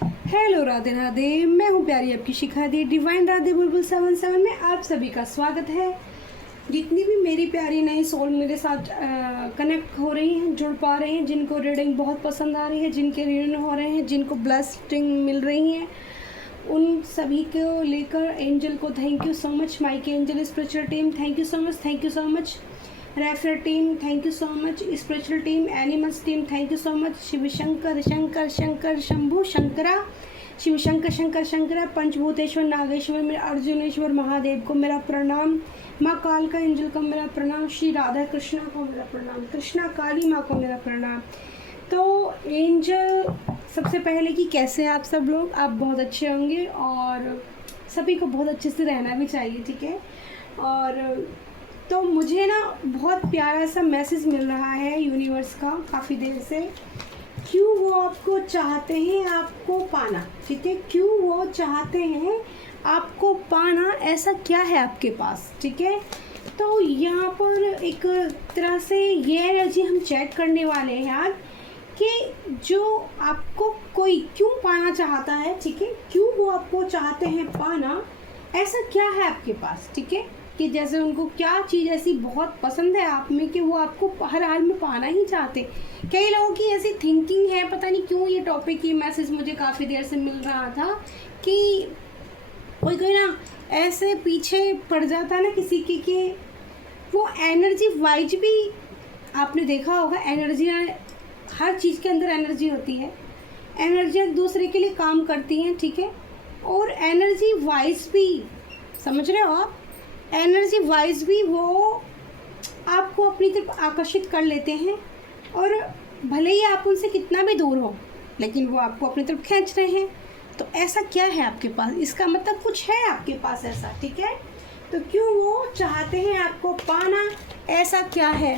Hello Radhe Radhe, मैं हूँ प्यारी आपकी शिखा दी डिवाइन राधे बुलबुल 77 में आप सभी का स्वागत है। जितनी भी मेरी प्यारी नई सोल मेरे साथ कनेक्ट हो रही हैं, जुड़ पा रहे हैं, जिनको रीडिंग बहुत पसंद आ रही है, जिनके रीडिंग हो रहे हैं, जिनको ब्लेसिंग मिल रही हैं, उन सभी को लेकर एंजल को thank you so much. Mike Angel spiritual team thank you so much. Refer team thank you so much. Spiritual team, animals team thank you so much. Shiv Shankar Shankar Shankar Shambhu Shankara, Shiv Shankar Shankar Shankara, Panchbhuteshwar Nageshwar, मेरे अर्जुनेश्वर महादेव को मेरा प्रणाम, माँ काल का एंजल को मेरा प्रणाम, श्री राधा कृष्णा को मेरा प्रणाम, कृष्णा काली माँ को मेरा प्रणाम। तो एंजल, सबसे पहले कि कैसे हैं आप सब लोग? आप बहुत अच्छे होंगे और सभी को बहुत अच्छे से रहना भी चाहिए, ठीक है। और तो मुझे ना बहुत प्यारा सा मैसेज मिल रहा है यूनिवर्स का काफ़ी देर से। क्यों वो आपको चाहते हैं आपको पाना, ठीक है। क्यों वो चाहते हैं आपको पाना, ऐसा क्या है आपके पास, ठीक है। तो यहाँ पर एक तरह से ये एनर्जी हम चेक करने वाले हैं आज कि जो आपको कोई क्यों पाना चाहता है, ठीक है। क्यों वो आपको चाहते हैं पाना, ऐसा क्या है आपके पास, ठीक है। कि जैसे उनको क्या चीज़ ऐसी बहुत पसंद है आप में कि वो आपको हर हाल में पाना ही चाहते। कई लोगों की ऐसी थिंकिंग है, पता नहीं क्यों ये टॉपिक, ये मैसेज मुझे काफ़ी देर से मिल रहा था कि कोई ना ऐसे पीछे पड़ जाता है ना किसी की, कि वो एनर्जी वाइज भी आपने देखा होगा, एनर्जी हर चीज़ के अंदर एनर्जी होती है, एनर्जी एक दूसरे के लिए काम करती हैं, ठीक है। और एनर्जी वाइज भी, समझ रहे हो आप, एनर्जी वाइज भी वो आपको अपनी तरफ आकर्षित कर लेते हैं। और भले ही आप उनसे कितना भी दूर हो, लेकिन वो आपको अपनी तरफ खींच रहे हैं। तो ऐसा क्या है आपके पास, इसका मतलब कुछ है आपके पास ऐसा, ठीक है। तो क्यों वो चाहते हैं आपको पाना, ऐसा क्या है?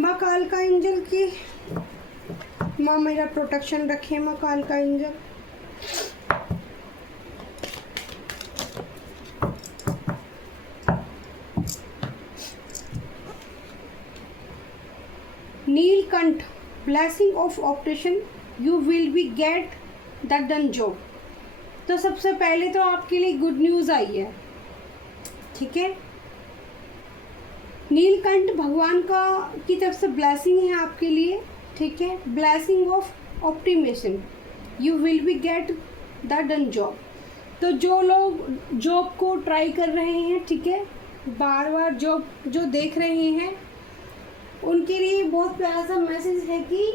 माँ काल का एंजल की माँ मेरा प्रोटेक्शन रखे, माँ काल का angel. Neelkanth, blessing of operation, you will be get the done job. तो सबसे पहले तो आपके लिए गुड न्यूज़ आई है, ठीक है। नीलकंठ भगवान का की तरफ से ब्लेसिंग है आपके लिए, ठीक है। Blessing of optimisation, you will be get the done job. तो जो लोग जॉब को ट्राई कर रहे हैं, ठीक है, बार बार जॉब जो देख रहे हैं, उनके लिए बहुत प्यारा सा मैसेज है कि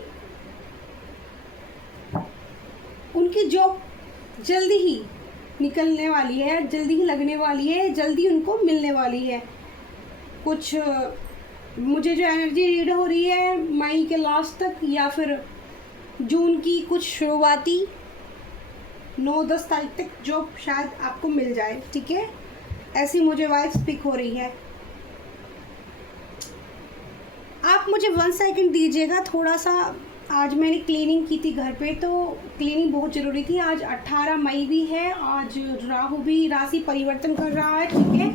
उनकी जॉब जल्दी ही निकलने वाली है, जल्दी ही लगने वाली है, जल्दी उनको मिलने वाली है। कुछ मुझे जो एनर्जी रीड हो रही है मई के लास्ट तक या फिर जून की कुछ शुरुआती 9-10 तारीख तक जॉब शायद आपको मिल जाए, ठीक है। ऐसी मुझे वाइब्स पिक हो रही है। आप मुझे 1 सेकंड दीजिएगा थोड़ा सा। आज मैंने क्लीनिंग की थी घर पे, तो क्लीनिंग बहुत ज़रूरी थी। आज 18 मई भी है, आज राहु भी राशि परिवर्तन कर रहा है, ठीक है।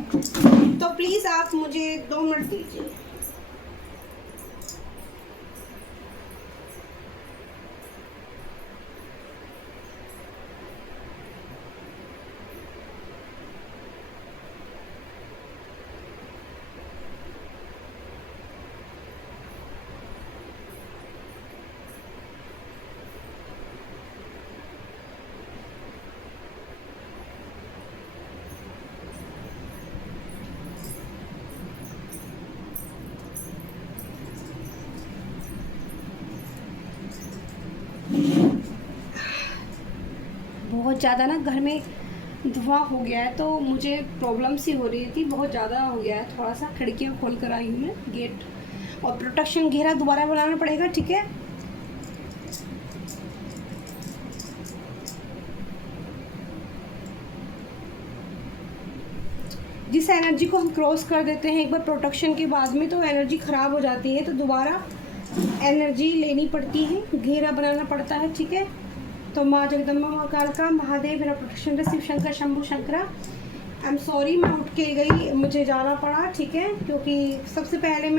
तो प्लीज़ आप मुझे 2 मिनट दीजिए। बहुत ज़्यादा ना घर में धुआं हो गया है, तो मुझे प्रॉब्लम सी हो रही थी, बहुत ज़्यादा हो गया है। थोड़ा सा खिड़कियाँ खोल कर आई हूँ मैं, गेट, और प्रोटेक्शन घेरा दोबारा बनाना पड़ेगा, ठीक है। जिस एनर्जी को हम क्रॉस कर देते हैं एक बार प्रोटेक्शन के बाद में, तो एनर्जी ख़राब हो जाती है, तो दोबारा एनर्जी लेनी पड़ती है, घेरा बनाना पड़ता है, ठीक है। तो माँ जगदम्बा, माँ कालका, महादेव मेरा protection, Shiv Shankar Shambhu Shankara. I am sorry, मैं उठ के गई, मुझे जाना पड़ा, ठीक है, क्योंकि सबसे पहले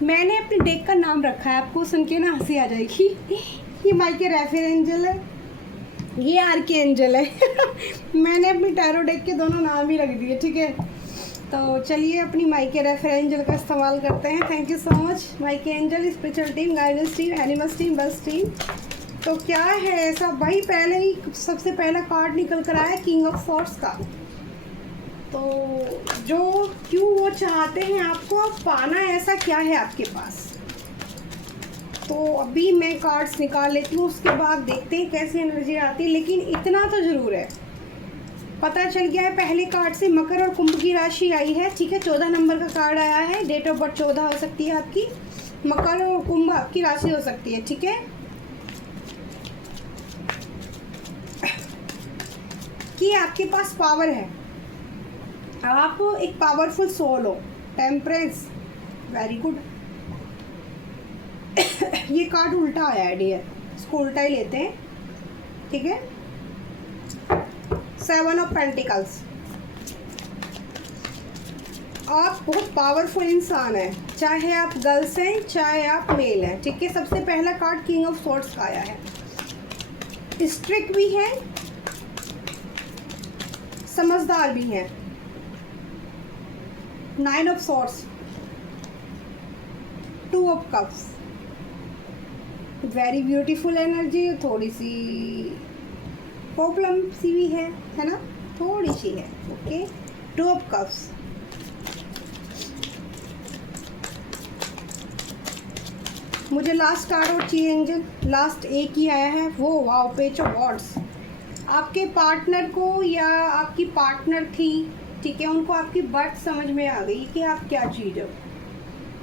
मैंने अपने डेक का नाम रखा है, आपको सुन के ना हंसी आ जाएगी। ये माइके रैफेल एंजल है, ये आर के एंजल है। मैंने अपनी टैरो डेक के दोनों नाम ही रख दिए, ठीक है। तो चलिए अपनी माइके रैफेल एंजल का इस्तेमाल करते हैं। थैंक यू सो मच माइके angel, spiritual team, guidance team, animals team, बस टीम। तो क्या है ऐसा भाई, पहले ही सबसे पहला कार्ड निकल कर आया किंग ऑफ सॉर्ड्स का। तो जो क्यों वो चाहते हैं आपको पाना, ऐसा क्या है आपके पास। तो अभी मैं कार्ड्स निकाल लेती हूँ, उसके बाद देखते हैं कैसी एनर्जी आती है। लेकिन इतना तो ज़रूर है, पता चल गया है पहले कार्ड से मकर और कुंभ की राशि आई है, ठीक है। 14 नंबर का कार्ड आया है, डेट ऑफ बर्थ 14 हो सकती है आपकी, मकर और कुंभ आपकी राशि हो सकती है, ठीक है। कि आपके पास पावर है, आप एक पावरफुल सोल हो। Temperance, very good. ये कार्ड उल्टा आया है डियर, इसको उल्टा ही लेते हैं, ठीक है। 7 ऑफ पेंटिकल्स, आप बहुत पावरफुल इंसान हैं, चाहे आप गर्ल्स हैं चाहे आप मेल हैं, ठीक है। सबसे पहला कार्ड किंग ऑफ सॉर्ड्स का आया है, स्ट्रिक्ट भी है, समझदार भी हैं। 9 of swords, 2 of cups, very beautiful energy. थोड़ी सी प्रॉब्लम सी भी है ना, थोड़ी सी है, ओके। 2 ऑफ कप्स, मुझे लास्ट कार्ड और चाहिए एंजल, लास्ट एक ही आया है वो, वाओ, पेज ऑफ वॉन्ड्स। आपके पार्टनर को या आपकी पार्टनर थी, ठीक है, उनको आपकी बात समझ में आ गई कि आप क्या चीज़ हो,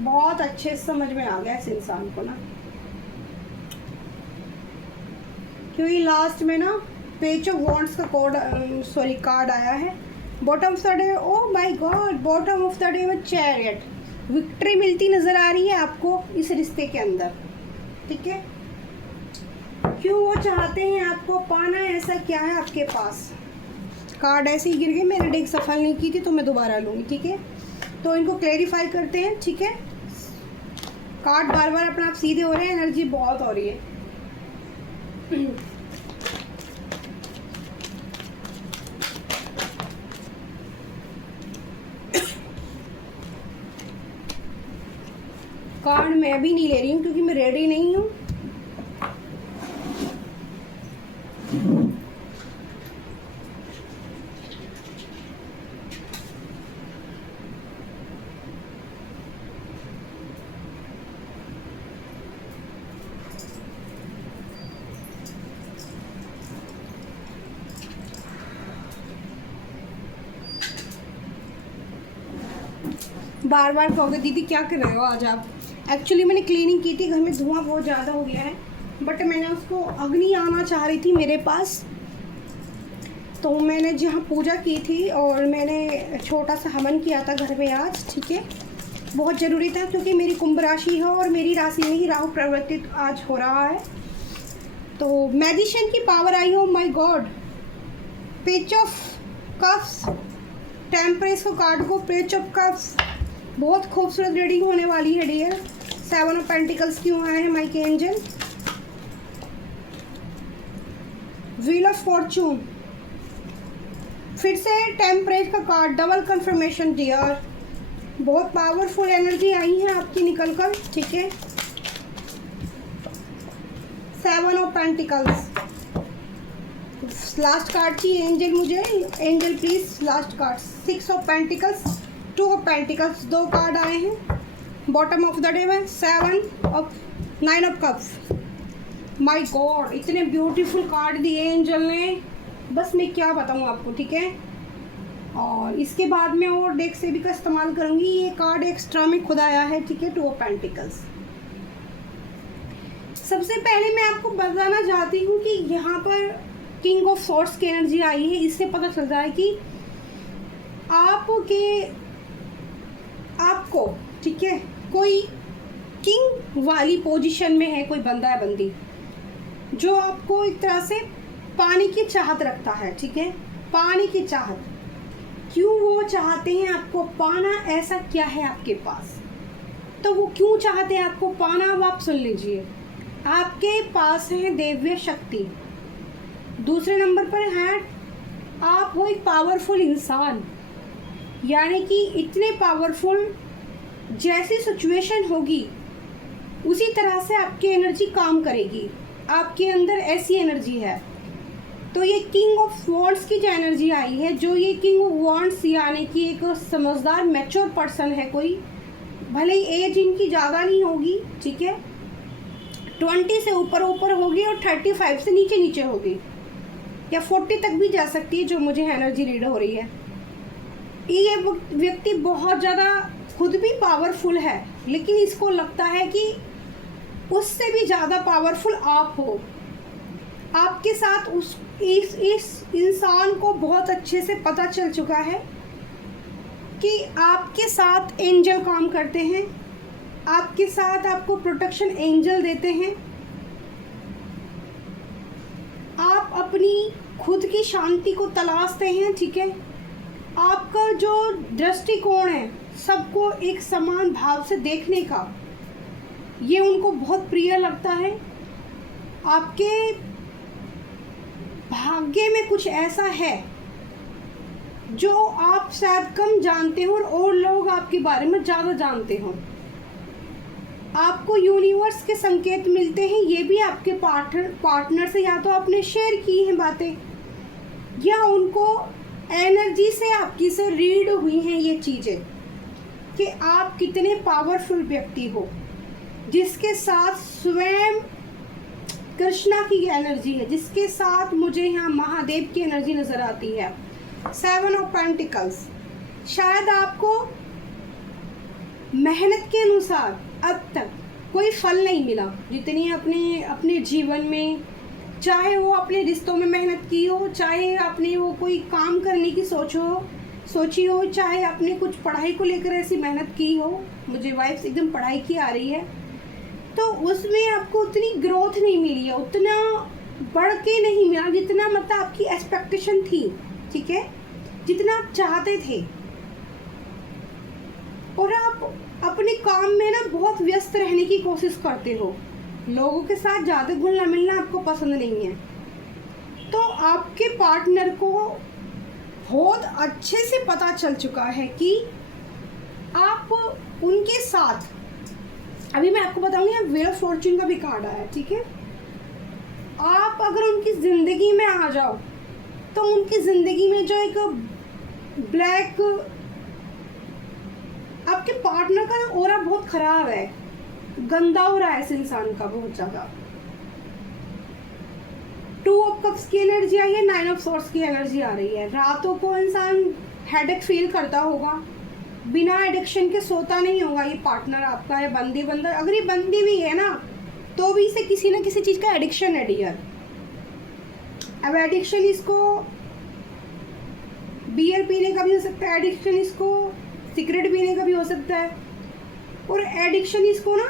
बहुत अच्छे समझ में आ गया इस इंसान को ना, क्योंकि लास्ट में ना पेज ऑफ वॉन्ड्स का कार्ड आया है। Bottom of the day, oh my God, bottom of the day में चैरियट, विक्ट्री मिलती नजर आ रही है आपको इस रिश्ते के अंदर, ठीक है। क्यों वो चाहते हैं आपको पाना, ऐसा क्या है आपके पास। कार्ड ऐसे ही गिर गए, मैंने डेक सफल नहीं की थी तो मैं दोबारा लूँगी, ठीक है। तो इनको क्लेरिफाई करते हैं, ठीक है। कार्ड बार बार अपना आप सीधे हो रहे हैं, एनर्जी बहुत हो रही है। कार्ड मैं भी नहीं ले रही हूँ क्योंकि मैं रेडी नहीं हूँ। बार बार कहोगे दीदी क्या कर रहे हो आज आप। एक्चुअली मैंने क्लीनिंग की थी, घर में धुआं बहुत ज़्यादा हो गया है, बट मैंने उसको अग्नि आना चाह रही थी मेरे पास, तो मैंने जहाँ पूजा की थी और मैंने छोटा सा हवन किया था घर में आज, ठीक है। बहुत ज़रूरी था क्योंकि मेरी कुंभ राशि है और मेरी राशि में ही राहु प्रवर्तित आज हो रहा है। तो मैजिशियन की पावर आई हो, my God. Page of cups, temperance को कार्ड को, पेज ऑफ कप्स, बहुत खूबसूरत रीडिंग होने वाली है डियर। 7 ऑफ पेंटिकल्स क्यों आए हैं माइके एंजल। व्हील ऑफ फॉर्चून, फिर से टेम्परेंस का कार्ड, डबल कंफर्मेशन डियर। बहुत पावरफुल एनर्जी आई है आपकी निकल कर, ठीक है। 7 ऑफ पेंटिकल्स, लास्ट कार्ड चाहिए एंजल मुझे, angel please last card. 6 of pentacles, 2 of pentacles, 2 card आए हैं। बॉटम ऑफ द डे में 7 of 9 of cups. My God, इतने ब्यूटीफुल कार्ड दिए एंजल ने, बस मैं क्या बताऊँ आपको, ठीक है। और इसके बाद में और डेक से भी का इस्तेमाल करूँगी। ये कार्ड एक्स्ट्रा में खुद आया है, ठीक है। 2 ऑफ पेंटिकल्स। सबसे पहले मैं आपको बताना चाहती हूँ कि यहाँ पर किंग ऑफ सॉर्ड्स की एनर्जी आई है। इससे पता चल रहा है कि आपको, ठीक है, कोई किंग वाली पोजीशन में है कोई बंदा या बंदी जो आपको एक तरह से पानी की चाहत रखता है, ठीक है, पानी की चाहत। क्यों वो चाहते हैं आपको पाना, ऐसा क्या है आपके पास, तो वो क्यों चाहते हैं आपको पाना, अब आप सुन लीजिए। आपके पास है दिव्य शक्ति। दूसरे नंबर पर है आप हो एक पावरफुल इंसान, यानी कि इतने पावरफुल, जैसी सिचुएशन होगी उसी तरह से आपकी एनर्जी काम करेगी। आपके अंदर ऐसी एनर्जी है। तो ये किंग ऑफ वॉन्ड्स की जो एनर्जी आई है, जो ये किंग ऑफ वॉन्ड्स यानी कि एक समझदार मैच्योर पर्सन है कोई, भले ही एज इनकी ज़्यादा नहीं होगी, ठीक है, 20 से ऊपर होगी और 35 से नीचे नीचे होगी, या 40 तक भी जा सकती है, जो मुझे एनर्जी रीड हो रही है। ये व्यक्ति बहुत ज़्यादा खुद भी पावरफुल है, लेकिन इसको लगता है कि उससे भी ज़्यादा पावरफुल आप हो। आपके साथ इस इंसान को बहुत अच्छे से पता चल चुका है कि आपके साथ एंजल काम करते हैं, आपके साथ आपको प्रोटेक्शन एंजल देते हैं। आप अपनी खुद की शांति को तलाशते हैं, ठीक है। आपका जो दृष्टिकोण है सबको एक समान भाव से देखने का, ये उनको बहुत प्रिय लगता है। आपके भाग्य में कुछ ऐसा है जो आप शायद कम जानते हो और लोग आपके बारे में ज़्यादा जानते हो। आपको यूनिवर्स के संकेत मिलते हैं, ये भी आपके पार्टनर से या तो आपने शेयर की हैं बातें, या उनको एनर्जी से आपकी से रीड हुई हैं ये चीज़ें कि आप कितने पावरफुल व्यक्ति हो, जिसके साथ स्वयं कृष्णा की एनर्जी है, जिसके साथ मुझे यहाँ महादेव की एनर्जी नज़र आती है। 7 ऑफ पेंटिकल्स, शायद आपको मेहनत के अनुसार अब तक कोई फल नहीं मिला, जितनी अपने जीवन में, चाहे वो अपने रिश्तों में मेहनत की हो, चाहे आपने वो कोई काम करने की सोची हो, चाहे आपने कुछ पढ़ाई को लेकर ऐसी मेहनत की हो। मुझे वाइब्स एकदम पढ़ाई की आ रही है, तो उसमें आपको उतनी ग्रोथ नहीं मिली है, उतना बढ़ के नहीं मिला जितना मतलब आपकी एक्सपेक्टेशन थी, ठीक है, जितना आप चाहते थे। और आप अपने काम में ना बहुत व्यस्त रहने की कोशिश करते हो, लोगों के साथ ज़्यादा घुलना मिलना आपको पसंद नहीं है। तो आपके पार्टनर को बहुत अच्छे से पता चल चुका है कि आप उनके साथ, अभी मैं आपको बताऊंगी, यहाँ व्हील ऑफ फॉर्च्यून का भी कार्ड आया है, ठीक है। आप अगर उनकी ज़िंदगी में आ जाओ तो उनकी ज़िंदगी में जो एक ब्लैक, आपके पार्टनर का ऑरा बहुत ख़राब है, गंदा हो रहा है इस इंसान का बहुत ज़्यादा। 2 ऑफ कप्स की एनर्जी आई है, 9 ऑफ सॉर्ड्स की एनर्जी आ रही है। रातों को इंसान हेडेक फील करता होगा, बिना एडिक्शन के सोता नहीं होगा ये पार्टनर आपका, या बंदी अगर ये बंदी भी है ना तो भी इसे किसी ना किसी चीज़ का एडिक्शन है डियर। अब एडिक्शन इसको बियर पीने का भी हो सकता है, एडिक्शन इसको सिगरेट पीने का भी हो सकता है, और एडिक्शन इसको ना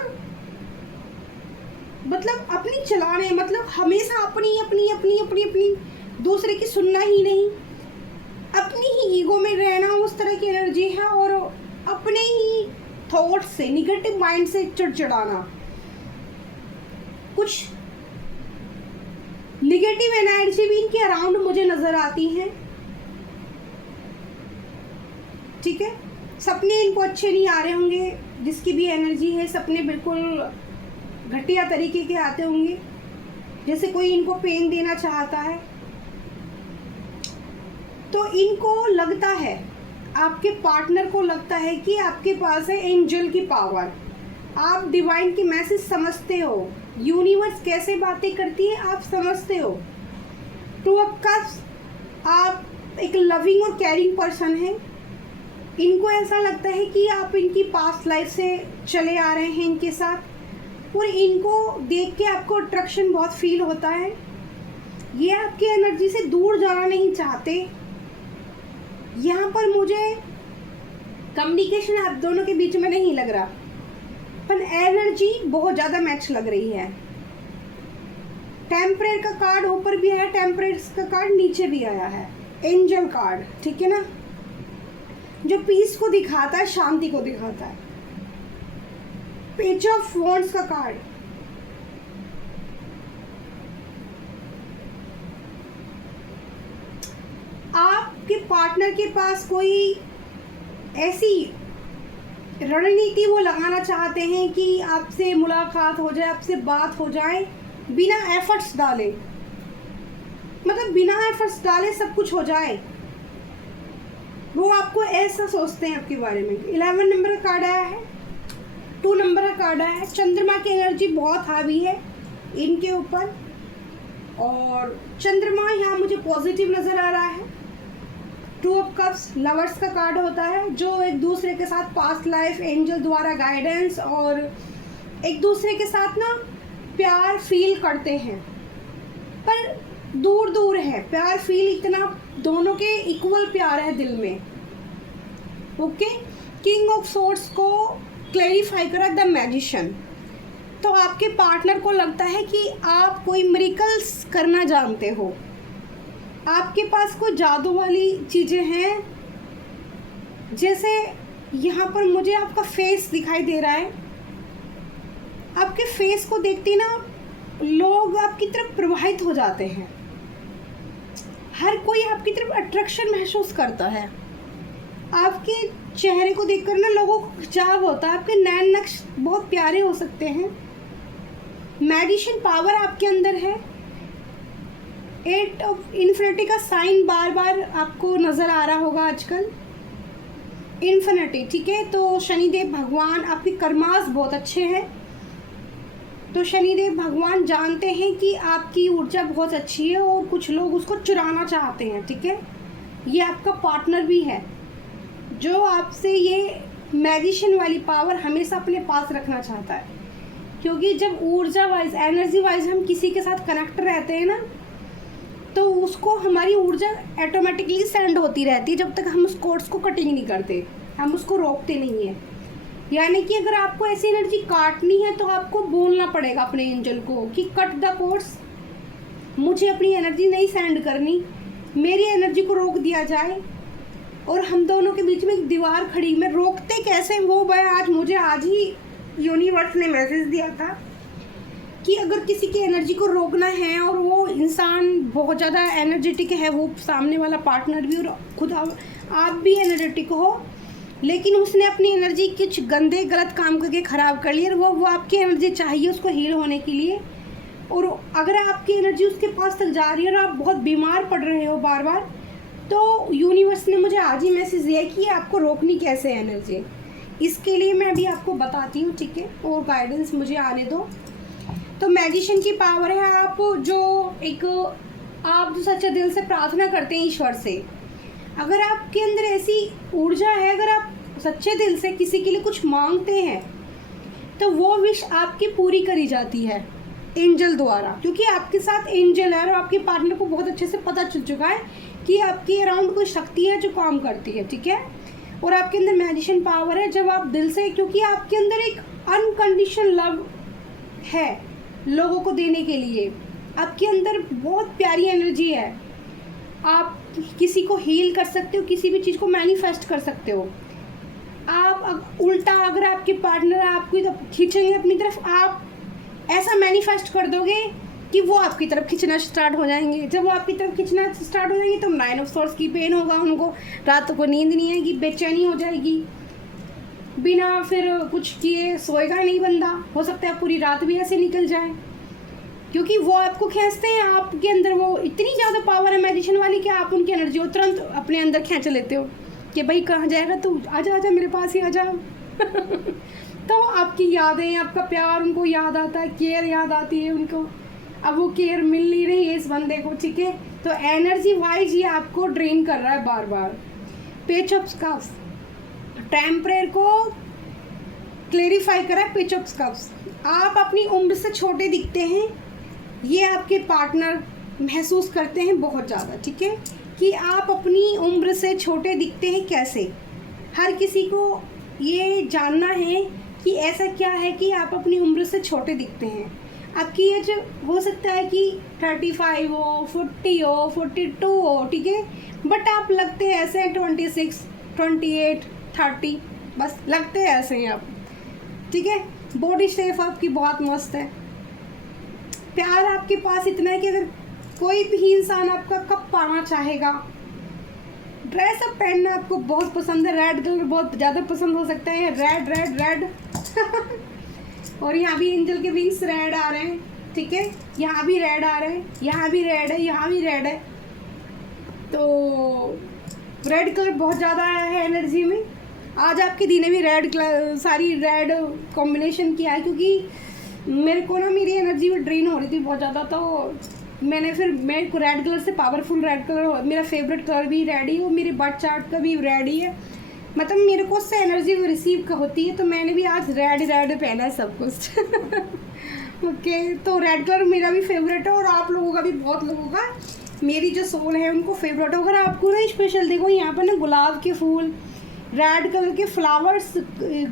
मतलब अपनी चलाने, मतलब हमेशा अपनी दूसरे की सुनना ही नहीं, अपनी ही ईगो में रहना, उस तरह की एनर्जी है। और अपने ही थॉट से, निगेटिव माइंड से चिड़चिड़ाना, कुछ निगेटिव एनर्जी भी इनके अराउंड मुझे नजर आती हैं, ठीक है। सपने इनको अच्छे नहीं आ रहे होंगे, जिसकी भी एनर्जी है सपने बिल्कुल घटिया तरीके के आते होंगे, जैसे कोई इनको पेन देना चाहता है। तो इनको लगता है, आपके पार्टनर को लगता है कि आपके पास है एंजल की पावर, आप डिवाइन की मैसेज समझते हो, यूनिवर्स कैसे बातें करती है आप समझते हो। 2 ऑफ कप्स, आप एक लविंग और केयरिंग पर्सन हैं। इनको ऐसा लगता है कि आप इनकी पास्ट लाइफ से चले आ रहे हैं इनके साथ, और इनको देख के आपको अट्रैक्शन बहुत फील होता है। ये आपकी एनर्जी से दूर जाना नहीं चाहते। यहाँ पर मुझे कम्युनिकेशन आप दोनों के बीच में नहीं लग रहा, पर एनर्जी बहुत ज़्यादा मैच लग रही है। टेम्परेर का कार्ड ऊपर भी है, टेम्परेर का कार्ड नीचे भी आया है, एंजल कार्ड, ठीक है ना, जो पीस को दिखाता है, शांति को दिखाता है। पेज ऑफ वॉन्ड्स का कार्ड, आपके पार्टनर के पास कोई ऐसी रणनीति वो लगाना चाहते हैं कि आपसे मुलाकात हो जाए, आपसे बात हो जाए बिना एफर्ट्स डाले, मतलब बिना एफर्ट्स डाले सब कुछ हो जाए, वो आपको ऐसा सोचते हैं आपके बारे में। 11 नंबर का कार्ड आया है, 2 नंबर का कार्ड आया है। चंद्रमा की एनर्जी बहुत हावी है इनके ऊपर, और चंद्रमा यहाँ मुझे पॉजिटिव नज़र आ रहा है। 2 ऑफ कप्स लवर्स का कार्ड होता है, जो एक दूसरे के साथ पास्ट लाइफ एंजल द्वारा गाइडेंस और एक दूसरे के साथ ना प्यार फील करते हैं, पर दूर दूर है प्यार फील, इतना दोनों के इक्वल प्यार है दिल में। ओके, किंग ऑफ सोर्ड्स को क्लैरिफाई करा द मैजिशियन। तो आपके पार्टनर को लगता है कि आप कोई मिरेकल्स करना जानते हो, आपके पास कोई जादू वाली चीज़ें हैं। जैसे यहाँ पर मुझे आपका फेस दिखाई दे रहा है, आपके फेस को देखते ना लोग आपकी तरफ प्रभावित हो जाते हैं, हर कोई आपकी तरफ अट्रैक्शन महसूस करता है, आपके चेहरे को देखकर ना लोगों को खिंचाव होता है, आपके नैन नक्श बहुत प्यारे हो सकते हैं। मैजिशियन पावर आपके अंदर है। 8 ऑफ इन्फिनिटी का साइन बार बार आपको नज़र आ रहा होगा आजकल, इन्फिनिटी, ठीक है। तो शनिदेव भगवान आपके कर्मास बहुत अच्छे हैं, तो शनिदेव भगवान जानते हैं कि आपकी ऊर्जा बहुत अच्छी है और कुछ लोग उसको चुराना चाहते हैं, ठीक है। ये आपका पार्टनर भी है जो आपसे ये मैजिशियन वाली पावर हमेशा अपने पास रखना चाहता है, क्योंकि जब ऊर्जा वाइज एनर्जी वाइज हम किसी के साथ कनेक्ट रहते हैं ना, तो उसको हमारी ऊर्जा ऑटोमेटिकली सेंड होती रहती है जब तक हम उस कोर्स को कटिंग नहीं करते, हम उसको रोकते नहीं हैं। यानी कि अगर आपको ऐसी एनर्जी काटनी है तो आपको बोलना पड़ेगा अपने एंजल को कि कट द कोर्स, मुझे अपनी एनर्जी नहीं सेंड करनी, मेरी एनर्जी को रोक दिया जाए। और हम दोनों के बीच में एक दीवार खड़ी, मैं रोकते कैसे वो मैं मुझे आज ही यूनिवर्स ने मैसेज दिया था कि अगर किसी की एनर्जी को रोकना है और वो इंसान बहुत ज़्यादा एनर्जेटिक है, वो सामने वाला पार्टनर भी और खुद आप भी एनर्जेटिक हो, लेकिन उसने अपनी एनर्जी कुछ गंदे गलत काम करके ख़राब कर ली और वो आपकी एनर्जी चाहिए उसको हील होने के लिए, और अगर आपकी एनर्जी उसके पास तक जा रही है और आप बहुत बीमार पड़ रहे हो बार बार, तो यूनिवर्स ने मुझे आज ही मैसेज दिया कि आपको रोकनी कैसे है एनर्जी। इसके लिए मैं अभी आपको बताती हूँ, ठीक है, और गाइडेंस मुझे आने दो। तो मैजिशियन की पावर है, आप जो सच्चे दिल से प्रार्थना करते हैं ईश्वर से, अगर आपके अंदर ऐसी ऊर्जा है, अगर आप सच्चे दिल से किसी के लिए कुछ मांगते हैं तो वो विश आपकी पूरी करी जाती है एंजल द्वारा, क्योंकि आपके साथ एंजल है और आपके पार्टनर को बहुत अच्छे से पता चल चुका है कि आपके अराउंड कोई शक्ति है जो काम करती है, ठीक है। और आपके अंदर मैजिशियन पावर है, जब आप दिल से, क्योंकि आपके अंदर एक अनकंडीशनल लव है लोगों को देने के लिए, आपके अंदर बहुत प्यारी एनर्जी है, आप किसी को हील कर सकते हो, किसी भी चीज़ को मैनिफेस्ट कर सकते हो। आप उल्टा अगर आपके पार्टनर आपको खींचेंगे अपनी तरफ, आप ऐसा मैनिफेस्ट कर दोगे कि वो आपकी तरफ खींचना स्टार्ट हो जाएंगे। जब वो आपकी तरफ खींचना स्टार्ट हो जाएंगे तो 9 ऑफ सोर्स की पेन होगा, उनको रात को नींद नहीं आएगी, बेचैनी हो जाएगी, बिना फिर कुछ किए सोएगा नहीं बंदा, हो सकता है पूरी रात भी ऐसे निकल जाए, क्योंकि वो आपको खींचते हैं। आपके अंदर वो इतनी ज़्यादा पावर है मैजिशियन वाली कि आप उनकी एनर्जी को तुरंत अपने अंदर खींच लेते हो कि भाई कहाँ जाएगा तो आजा आजा मेरे पास ही आजा। तो आपकी यादें, आपका प्यार उनको याद आता है, केयर याद आती है उनको। अब वो केयर मिल नहीं रही है इस बंदे को, ठीक है, तो एनर्जी वाइज ये आपको ड्रेन कर रहा है बार बार। पेज ऑफ कप्स टेम्परेर को क्लेरिफाई करा, पेज ऑफ कप्स, आप अपनी उम्र से छोटे दिखते हैं, ये आपके पार्टनर महसूस करते हैं बहुत ज़्यादा, ठीक है, कि आप अपनी उम्र से छोटे दिखते हैं कैसे। हर किसी को ये जानना है कि ऐसा क्या है कि आप अपनी उम्र से छोटे दिखते हैं। आपकी एज हो सकता है कि 35 हो, 40 हो, 42 हो, ठीक है, बट आप लगते हैं ऐसे हैं 26, 28, 30, बस लगते हैं ऐसे हैं आप, ठीक है। बॉडी शेप आपकी बहुत मस्त है। प्यार आपके पास इतना है कि अगर कोई भी इंसान आपका कब पाना चाहेगा। ड्रेस अप पहनना आपको बहुत पसंद है, रेड कलर बहुत ज़्यादा पसंद हो सकता है, रेड रेड रेड और यहाँ भी एंजल के विंग्स रेड आ रहे हैं, ठीक है, यहाँ भी रेड आ रहे हैं, यहाँ भी रेड है, यहाँ भी रेड है, तो रेड कलर बहुत ज़्यादा है एनर्जी में। आज आपकी दी ने भी रेड कलर सारी रेड कॉम्बिनेशन किया है, क्योंकि मेरे को ना मेरी एनर्जी में ड्रेन हो रही थी बहुत ज़्यादा, तो मेरे को रेड कलर से पावरफुल रेड कलर, मेरा फेवरेट कलर भी रेड ही, और मेरे बर्थ चार्ट का भी रेड ही है, मतलब मेरे को उससे एनर्जी रिसीव का होती है, तो मैंने भी आज रेड रेड पहना है सब कुछ ओके, तो रेड कलर मेरा भी फेवरेट है और आप लोगों का भी, बहुत लोगों का, मेरी जो सोल है उनको फेवरेट है। अगर आपको ना स्पेशल देखो यहाँ पर ना गुलाब के फूल, रेड कलर के फ्लावर्स,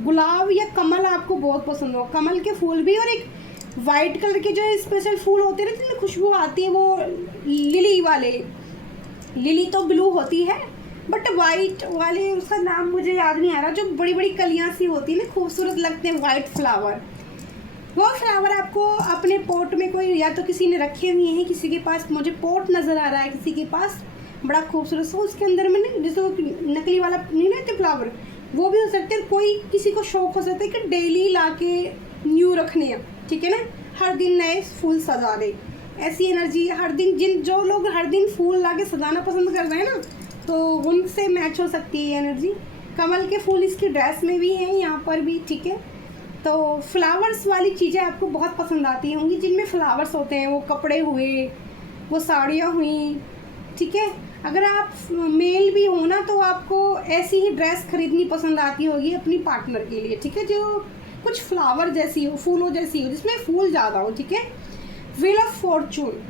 गुलाब या कमल आपको बहुत पसंद हो, कमल के फूल भी, और एक वाइट कलर के जो स्पेशल फूल होते हैं ना जिनमें खुशबू आती है, वो लिली वाले, लिली तो ब्लू होती है बट वाइट वाले, उसका नाम मुझे याद नहीं आ रहा, जो बड़ी बड़ी कलियां सी होती है ना, खूबसूरत लगते हैं वाइट फ्लावर, वो फ्लावर आपको अपने पोट में कोई, या तो किसी ने रखे हुए हैं, किसी के पास मुझे पोट नज़र आ रहा है किसी के पास बड़ा खूबसूरत सा, उसके अंदर में ना जैसे नकली वाला नहीं रहते फ्लावर, वो भी हो सकते हैं, कोई किसी को शौक हो सकता है कि डेली ला के न्यू रखने हैं, ठीक है ना, हर दिन नए फूल सजा दे, ऐसी एनर्जी हर दिन, जो लोग हर दिन फूल ला के सजाना पसंद कर रहे हैं ना, तो उनसे मैच हो सकती है एनर्जी। कमल के फूल इसकी ड्रेस में भी हैं, यहाँ पर भी, ठीक है, तो फ्लावर्स वाली चीज़ें आपको बहुत पसंद आती होंगी, जिनमें फ्लावर्स होते हैं, वो कपड़े हुए, वो साड़ियाँ हुई, ठीक है। अगर आप मेल भी हो ना, तो आपको ऐसी ही ड्रेस खरीदनी पसंद आती होगी अपनी पार्टनर के लिए, ठीक है, जो कुछ फ्लावर जैसी हो, फूलों जैसी हो, जिसमें फूल ज़्यादा हो, ठीक है। व्हील ऑफ फॉर्चून,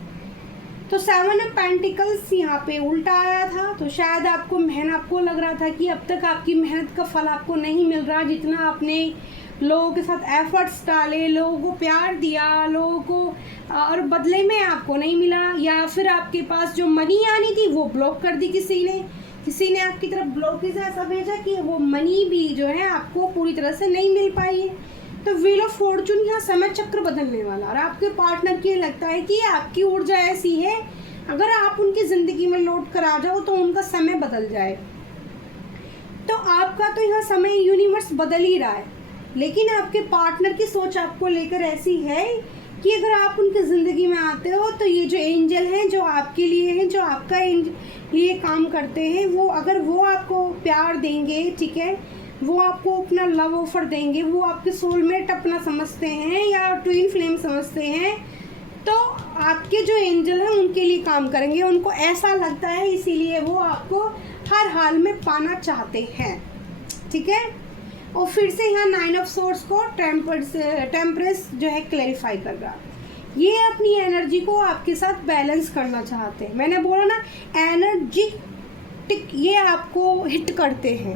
तो 7 ऑफ पेंटिकल्स यहाँ पे उल्टा आया था, तो शायद आपको लग रहा था कि अब तक आपकी मेहनत का फल आपको नहीं मिल रहा, जितना आपने लोगों के साथ एफर्ट्स डाले, लोगों को प्यार दिया, लोगों को, और बदले में आपको नहीं मिला, या फिर आपके पास जो मनी आनी थी वो ब्लॉक कर दी किसी ने आपकी तरफ ब्लॉकेज ऐसा भेजा कि वो मनी भी जो है आपको पूरी तरह से नहीं मिल पाई है। तो व्हील ऑफ फॉर्चून यहाँ समय चक्र बदलने वाला, और आपके पार्टनर की लगता है कि आपकी ऊर्जा ऐसी है, अगर आप उनकी ज़िंदगी में लौट कर आ जाओ तो उनका समय बदल जाए। तो आपका तो यहाँ समय यूनिवर्स बदल ही रहा है, लेकिन आपके पार्टनर की सोच आपको लेकर ऐसी है कि अगर आप उनकी ज़िंदगी में आते हो तो ये जो एंजल हैं, जो आपके लिए हैं, जो आपका लिए काम करते हैं, वो अगर वो आपको प्यार देंगे, ठीक है, वो आपको अपना लव ऑफर देंगे, वो आपके सोलमेट अपना समझते हैं या ट्विन फ्लेम समझते हैं, तो आपके जो एंजल हैं उनके लिए काम करेंगे, उनको ऐसा लगता है, इसीलिए वो आपको हर हाल में पाना चाहते हैं, ठीक है। और फिर से यहाँ 9 ऑफ सोर्स को टेम्परेंस जो है क्लैरिफाई कर रहा, ये अपनी एनर्जी को आपके साथ बैलेंस करना चाहते हैं। मैंने बोला ना एनर्जेटिक, ये आपको हिट करते हैं,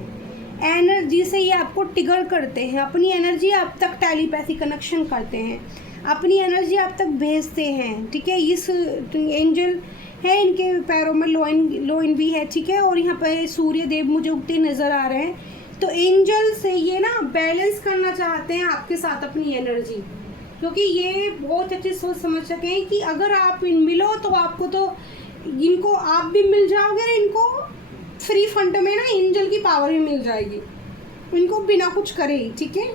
एनर्जी से ये आपको टिगर करते हैं, अपनी एनर्जी आप तक टेलीपैथी कनेक्शन करते हैं, अपनी एनर्जी आप तक भेजते हैं, ठीक है। इस एंजल है, इनके पैरों में लोइन भी है, ठीक है, और यहाँ पर सूर्य देव मुझे उगते नज़र आ रहे हैं, तो एंजल से ये ना बैलेंस करना चाहते हैं आपके साथ अपनी एनर्जी, क्योंकि ये बहुत अच्छे सोच समझ सकें कि अगर आप इन मिलो तो आपको तो इनको आप भी मिल जाओगे, इनको फ्री फंड में ना एंजल की पावर भी मिल जाएगी, इनको बिना कुछ करे ही, ठीक है।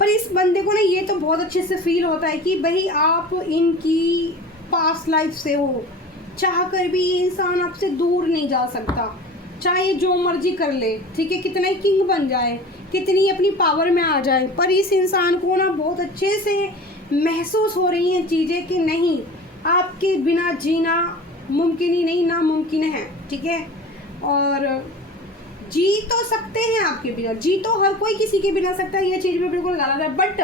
पर इस बंदे को ना ये तो बहुत अच्छे से फील होता है कि भाई आप इनकी पास्ट लाइफ से हो, चाह कर भी ये इंसान आपसे दूर नहीं जा सकता, चाहे जो मर्जी कर ले, ठीक है, कितना ही किंग बन जाए, कितनी अपनी पावर में आ जाए, पर इस इंसान को ना बहुत अच्छे से महसूस हो रही हैं चीज़ें कि नहीं, आपके बिना जीना मुमकिन ही नहीं, नामुमकिन है, ठीक है। और जी तो सकते हैं आपके बिना, जी तो हर कोई किसी के बिना सकता है, ये चीज़ में बिल्कुल गलत है, बट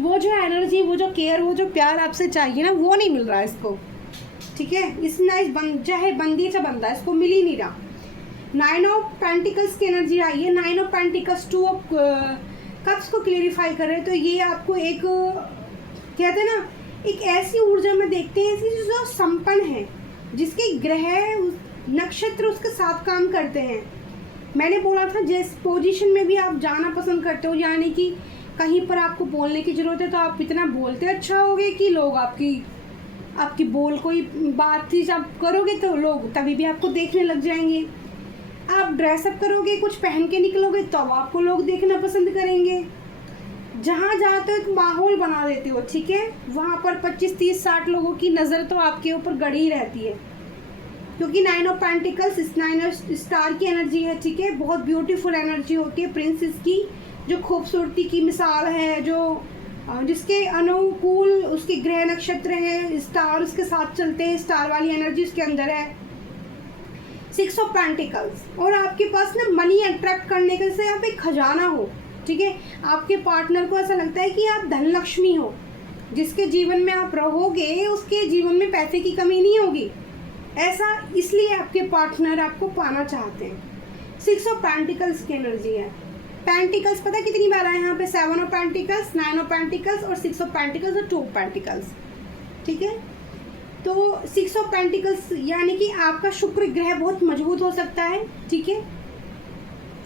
वो जो एनर्जी, वो जो केयर, वो जो प्यार आपसे चाहिए ना, वो नहीं मिल रहा है इसको, ठीक है। चाहे बंदी चाहे बंदा, इसको मिल ही नहीं रहा। 9 ऑफ पेंटिकल्स की एनर्जी आई है, 9 ऑफ पेंटिकल्स, 2 ऑफ कप्स को क्लेरिफाई कर रहे हैं, तो ये आपको एक कहते हैं ना, एक ऐसी ऊर्जा में देखते हैं ऐसी जो संपन्न है, जिसके ग्रह नक्षत्र उसके साथ काम करते हैं। मैंने बोला था जिस पोजीशन में भी आप जाना पसंद करते हो, यानी कि कहीं पर आपको बोलने की ज़रूरत है तो आप इतना बोलते अच्छा होगे कि लोग आपकी बोल कोई बात चीज़ आप करोगे तो लोग तभी भी आपको देखने लग जाएंगे। आप ड्रेसअप करोगे, कुछ पहन के निकलोगे तो आपको लोग देखना पसंद करेंगे। जहाँ जाते हो एक माहौल बना देते हो, ठीक है, वहाँ पर 25, 30, 60 लोगों की नज़र तो आपके ऊपर गड़ी ही रहती है, क्योंकि 9 ऑफ पेंटिकल्स इस 9 स्टार की एनर्जी है, ठीक है। बहुत ब्यूटीफुल एनर्जी होती है प्रिंसेस की, जो खूबसूरती की मिसाल है, जो जिसके अनुकूल उसके ग्रह नक्षत्र हैं, स्टार उसके साथ चलते हैं, स्टार वाली एनर्जी उसके अंदर है। 6 ऑफ पेंटिकल्स, और आपके पास ना मनी अट्रैक्ट करने के से आप एक खजाना हो, ठीक है। आपके पार्टनर को ऐसा लगता है कि आप धन लक्ष्मी हो, जिसके जीवन में आप रहोगे उसके जीवन में पैसे की कमी नहीं होगी, ऐसा इसलिए आपके पार्टनर आपको पाना चाहते हैं। 6 ऑफ पेंटिकल्स की एनर्जी है। पेंटिकल्स पता कितनी बार आए यहाँ पे? 7 ऑफ पेंटिकल्स, 9 ऑफ पेंटिकल्स और 6 ऑफ पेंटिकल्स और 2 ऑफ पेंटिकल्स, ठीक है। तो 6 ऑफ पेंटिकल्स यानी कि आपका शुक्र ग्रह बहुत मजबूत हो सकता है, ठीक है,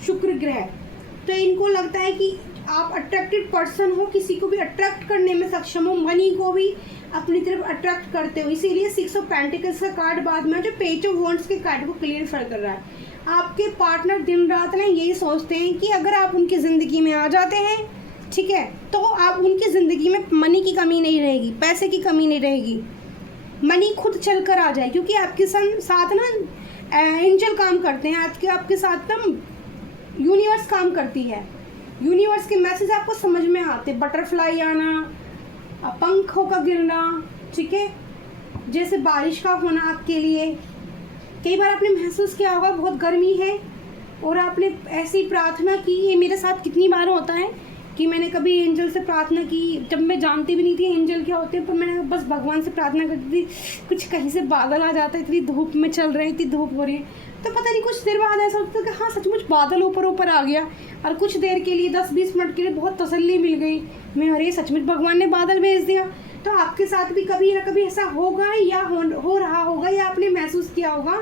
शुक्र ग्रह। तो इनको लगता है कि आप अट्रैक्टिव पर्सन हो, किसी को भी अट्रैक्ट करने में सक्षम हो, मनी को भी अपनी तरफ अट्रैक्ट करते हो, इसीलिए 6 ऑफ पेंटिकल्स का कार्ड बाद में जो पेज ऑफ वॉन्ड्स के कार्ड को क्लियर कर रहा है। आपके पार्टनर दिन रात ना यही सोचते हैं कि अगर आप उनकी ज़िंदगी में आ जाते हैं, ठीक है, तो आप उनकी ज़िंदगी में मनी की कमी नहीं रहेगी, पैसे की कमी नहीं रहेगी, मनी खुद चल कर आ जाए, क्योंकि आपके साथ ना एंजल काम करते हैं, आपके साथ ना यूनिवर्स काम करती है। यूनिवर्स के मैसेज आपको समझ में आते, बटरफ्लाई आना, पंखों का गिरना, ठीक है, जैसे बारिश का होना आपके लिए। कई बार आपने महसूस किया होगा बहुत गर्मी है और आपने ऐसी प्रार्थना की, ये मेरे साथ कितनी बार होता है कि मैंने कभी एंजल से प्रार्थना की, जब मैं जानती भी नहीं थी एंजल क्या होते हैं, पर मैंने बस भगवान से प्रार्थना करती थी, कुछ कहीं से बादल आ जाता है, इतनी धूप में चल रहे हैं, इतनी धूप हो रही है, तो पता नहीं कुछ देर बाद ऐसा होता है कि हाँ सचमुच बादल ऊपर आ गया, और कुछ देर के लिए 10-20 मिनट के लिए बहुत तसल्ली मिल गई, मैं अरे सचमुच भगवान ने बादल भेज दिया। तो आपके साथ भी कभी ना कभी ऐसा होगा या हो रहा होगा, या आपने महसूस किया होगा।